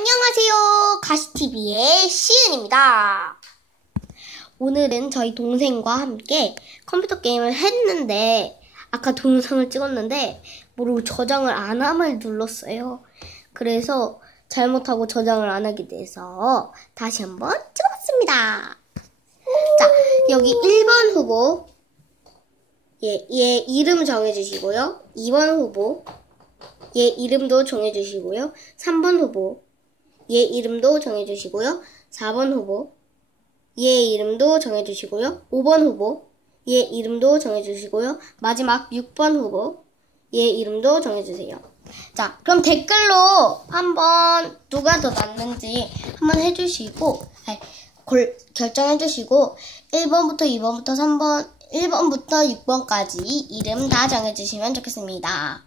안녕하세요. 가시TV의 시은입니다. 오늘은 저희 동생과 함께 컴퓨터 게임을 했는데, 아까 동영상을 찍었는데, 모르고 저장을 안 함을 눌렀어요. 그래서 잘못하고 저장을 안 하게 돼서 다시 한번 찍어봤습니다. 자, 여기 1번 후보, 얘, 얘 이름 정해주시고요. 2번 후보, 얘 이름도 정해주시고요. 3번 후보, 얘 이름도 정해주시고요. 4번 후보, 얘 이름도 정해주시고요. 5번 후보, 얘 이름도 정해주시고요. 마지막 6번 후보, 얘 이름도 정해주세요. 자, 그럼 댓글로 한번 누가 더 낫는지 한번 해주시고, 아니, 골, 결정해주시고, 1번부터 2번부터 3번, 1번부터 6번까지 이름 다 정해주시면 좋겠습니다.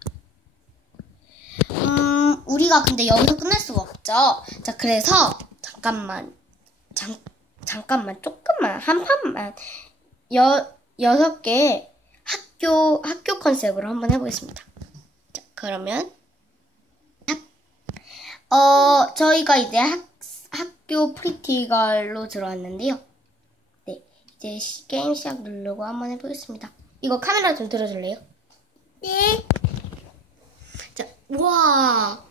음, 우리가 근데 여기서 끝낼 수 가 없죠. 자, 그래서 잠깐만, 잠, 잠깐만, 조금만, 한 판만, 여, 여섯 개 학교, 학교 컨셉으로 한번 해보겠습니다. 자, 그러면, 어, 저희가 이제 학, 학교 프리티걸로 들어왔는데요. 네, 이제 시- 게임 시작 누르고 한번 해보겠습니다. 이거 카메라 좀 들어줄래요? 네. 자, 우와.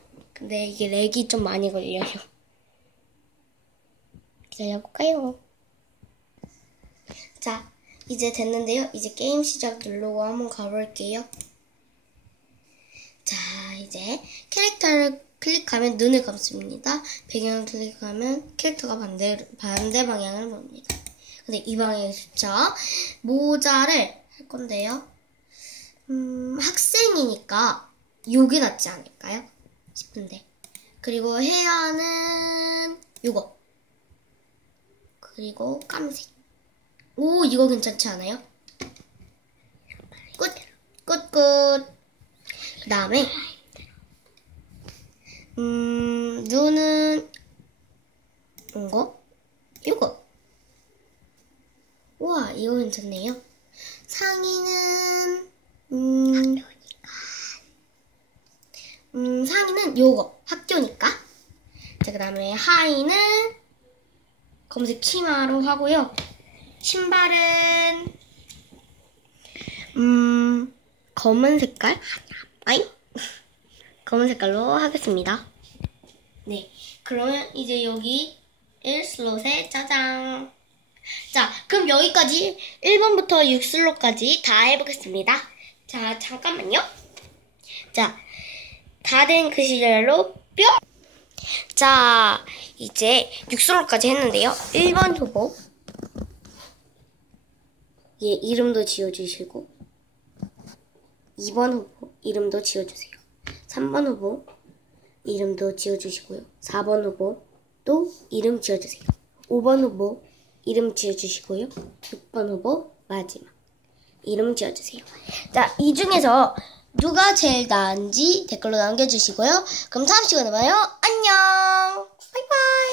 근데 이게 렉이 좀 많이 걸려요. 기다려볼까요? 자, 이제 됐는데요. 이제 게임 시작 누르고 한번 가볼게요. 자, 이제 캐릭터를 클릭하면 눈을 감습니다. 배경을 클릭하면 캐릭터가 반대, 반대 방향을 봅니다. 근데 이 좋죠? 모자를 할 건데요. 음, 학생이니까 요게 낫지 않을까요? 싶은데. 그리고 헤어는 요거. 그리고 까만색. 오, 이거 괜찮지 않아요? 끝, 끝, 끝. 그 다음에, 음, 눈은, 이거? 이거. 우와, 이거 괜찮네요. 상의는, 음, 음, 상의는 요거. 학교니까. 자, 그 다음에 하의는 검색 치마로 하고요. 신발은, 음, 검은 색깔? 아이? 검은 색깔로 하겠습니다. 네. 그러면 이제 여기 1슬롯에 짜장. 자, 그럼 여기까지 1번부터 6슬롯까지 다 해보겠습니다. 자, 잠깐만요. 자, 다 된 그 시절로 뿅! 자, 이제 6슬롯까지 했는데요. 1번 후보. 얘 이름도 지어주시고 2번 후보 이름도 지어주세요. 3번 후보 이름도 지어주시고요. 4번 후보 또 이름 지어주세요. 5번 후보 이름 지어주시고요. 6번 후보 마지막 이름 지어주세요. 자, 이 중에서 누가 제일 나은지 댓글로 남겨주시고요. 그럼 다음 시간에 봐요. 안녕! 바이바이!